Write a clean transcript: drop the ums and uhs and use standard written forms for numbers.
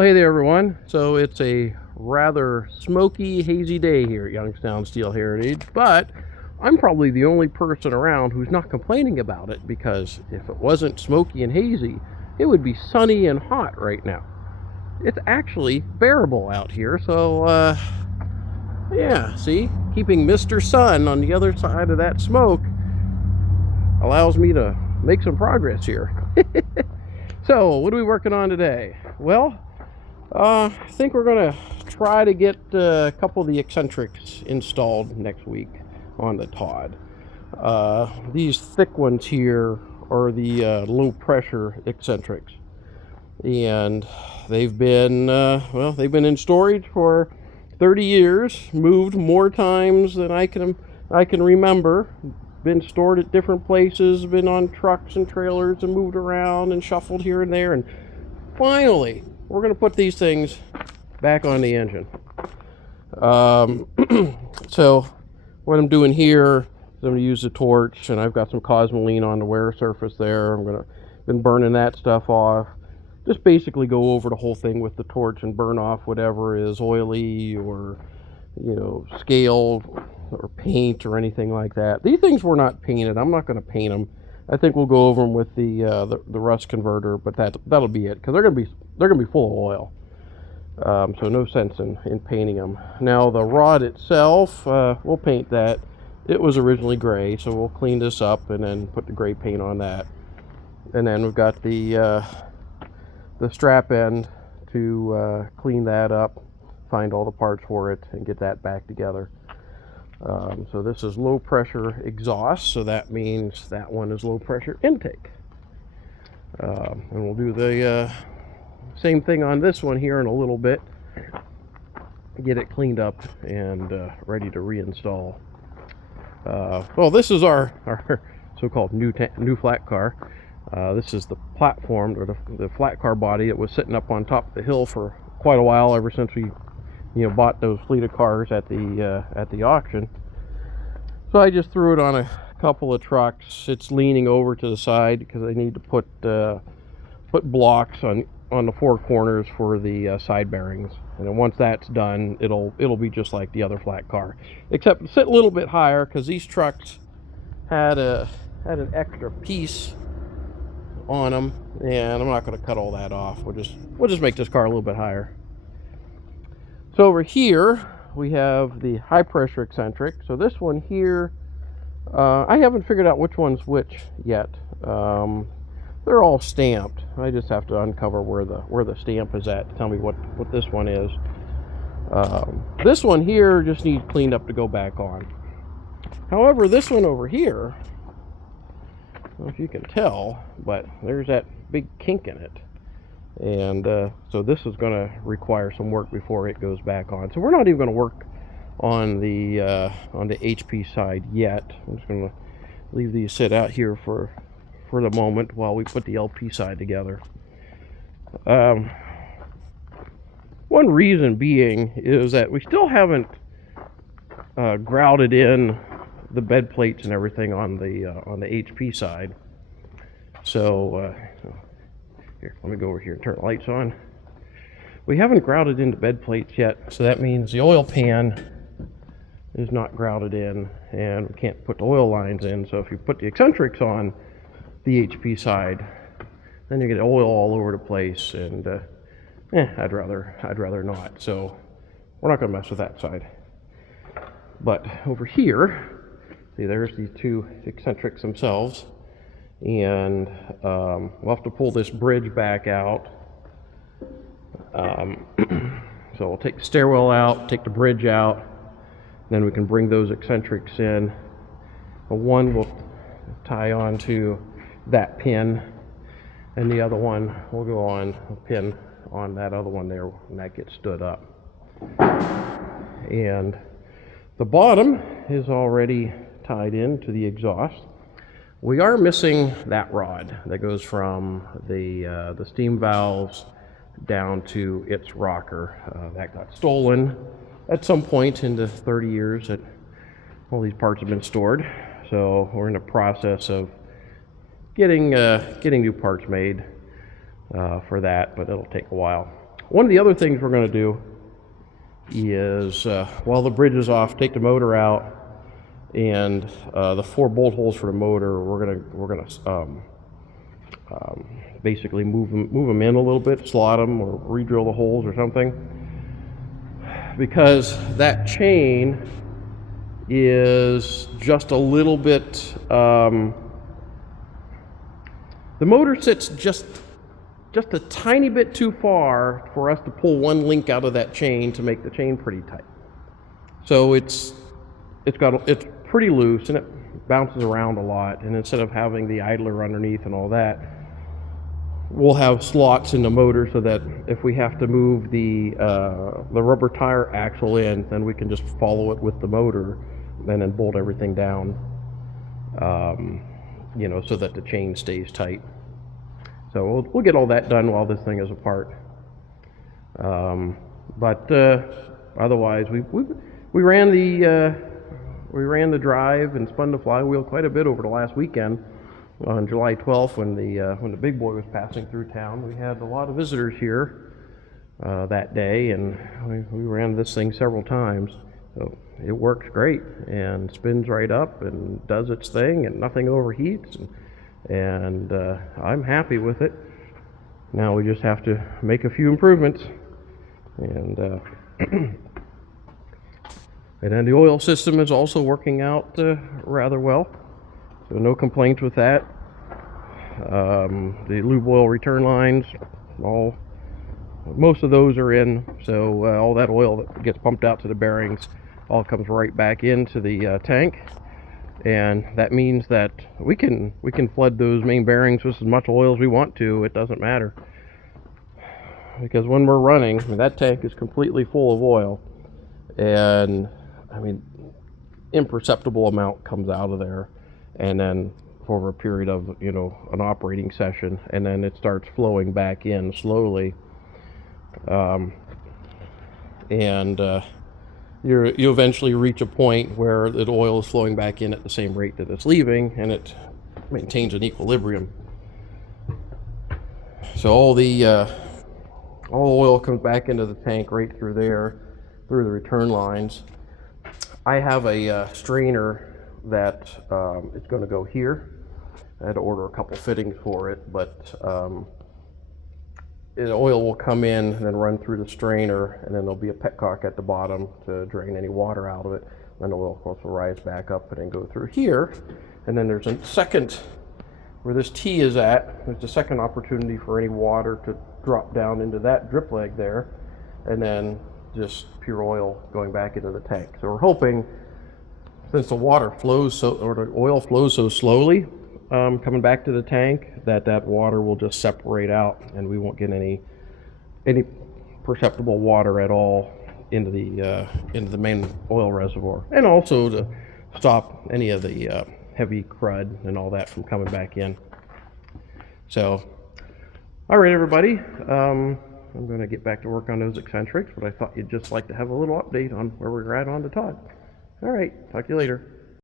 Well, hey there, everyone. So it's a rather smoky, hazy day here at Youngstown Steel Heritage, but I'm probably the only person around who's not complaining about it, because if it wasn't smoky and hazy, it would be sunny and hot right now. It's actually bearable out here, so yeah, see? Keeping Mr. Sun on the other side of that smoke allows me to make some progress here. So, what are we working on today? Well, I think we're going to try to get a couple of the eccentrics installed next week on the Todd. These thick ones here are the low pressure eccentrics, and they've been they've been in storage for 30 years, moved more times than I can remember, been stored at different places, been on trucks and trailers and moved around and shuffled here and there, and finally we're going to put these things back on the engine. So what I'm doing here is I'm going to use the torch, and I've got some Cosmoline on the wear surface there. Been burning that stuff off. Just basically go over the whole thing with the torch and burn off whatever is oily or, scaled or paint or anything like that. These things were not painted. I'm not going to paint them. I think we'll go over them with the rust converter, but that'll be it, because they're gonna be full of oil. So no sense in painting them. Now the rod itself, we'll paint that. It was originally gray, so we'll clean this up and then put the gray paint on that. And then we've got the strap end to clean that up, find all the parts for it, and get that back together. So this is low pressure exhaust, so that means that one is low pressure intake. And we'll do the same thing on this one here in a little bit, get it cleaned up and ready to reinstall. Well, this is our so-called new flat car. This is the platform, or the flat car body that was sitting up on top of the hill for quite a while, ever since we bought those fleet of cars at the auction. So I just threw it on a couple of trucks. It's leaning over to the side because I need to put blocks on the four corners for the side bearings. And then once that's done, it'll be just like the other flat car, except sit a little bit higher, because these trucks had an extra piece on them, and I'm not going to cut all that off. We'll just make this car a little bit higher. So over here we have the high pressure eccentric. So this one here, I haven't figured out which one's which yet. They're all stamped. I just have to uncover where the stamp is at to tell me what this one is. This one here just needs cleaned up to go back on. However, this one over here, I don't know if you can tell, but there's that big kink in it. And so this is going to require some work before it goes back on. So we're not even going to work on the HP side yet. I'm just going to leave these sit out here for the moment while we put the LP side together. One reason being is that we still haven't grouted in the bed plates and everything on the HP side. So here, let me go over here and turn the lights on. We haven't grouted into bed plates yet, so that means the oil pan is not grouted in, and we can't put the oil lines in. So if you put the eccentrics on the HP side, then you get oil all over the place, and I'd rather not. So we're not going to mess with that side. But over here, see, there's these two eccentrics themselves. And we'll have to pull this bridge back out. So we'll take the stairwell out, take the bridge out, then we can bring those eccentrics in. One will tie onto that pin, and the other one will go on a pin on that other one there, and that gets stood up. And the bottom is already tied into the exhaust. We are missing that rod that goes from the steam valves down to its rocker. That got stolen at some point in the 30 years that all these parts have been stored. So we're in the process of getting new parts made for that, but it'll take a while. One of the other things we're going to do is, while the bridge is off, take the motor out, and the 4 bolt holes for the motor, we're gonna basically move them in a little bit, slot them, or re-drill the holes or something, because that chain is just a little bit. The motor sits just a tiny bit too far for us to pull one link out of that chain to make the chain pretty tight. So it's pretty loose and it bounces around a lot. And instead of having the idler underneath and all that, we'll have slots in the motor so that if we have to move the rubber tire axle in, then we can just follow it with the motor and then bolt everything down, so that the chain stays tight. So we'll get all that done while this thing is apart. But otherwise, we ran the drive and spun the flywheel quite a bit over the last weekend. On July 12th, when the big boy was passing through town, we had a lot of visitors here that day, and we ran this thing several times. So it works great and spins right up and does its thing, and nothing overheats. And I'm happy with it. Now we just have to make a few improvements, and then the oil system is also working out rather well, so no complaints with that. The lube oil return lines, most of those are in, so all that oil that gets pumped out to the bearings all comes right back into the tank. And that means that we can flood those main bearings with as much oil as we want to. It doesn't matter, because when we're running, that tank is completely full of oil, and imperceptible amount comes out of there, and then over a period of an operating session, and then it starts flowing back in slowly, you eventually reach a point where the oil is flowing back in at the same rate that it's leaving, and it maintains an equilibrium. So all the oil comes back into the tank right through there, through the return lines. I have a strainer that is going to go here. I had to order a couple fittings for it, but the oil will come in and then run through the strainer, and then there'll be a petcock at the bottom to drain any water out of it. Then the oil, of course, will rise back up and then go through here. And then there's a second, where this T is at, there's a second opportunity for any water to drop down into that drip leg there, and then just pure oil going back into the tank. So we're hoping, since the oil flows so slowly, coming back to the tank, that water will just separate out, and we won't get any perceptible water at all into the main oil reservoir, and also to stop any of the heavy crud and all that from coming back in. So, all right, everybody, I'm going to get back to work on those eccentrics, but I thought you'd just like to have a little update on where we're at on the Todd. All right, talk to you later.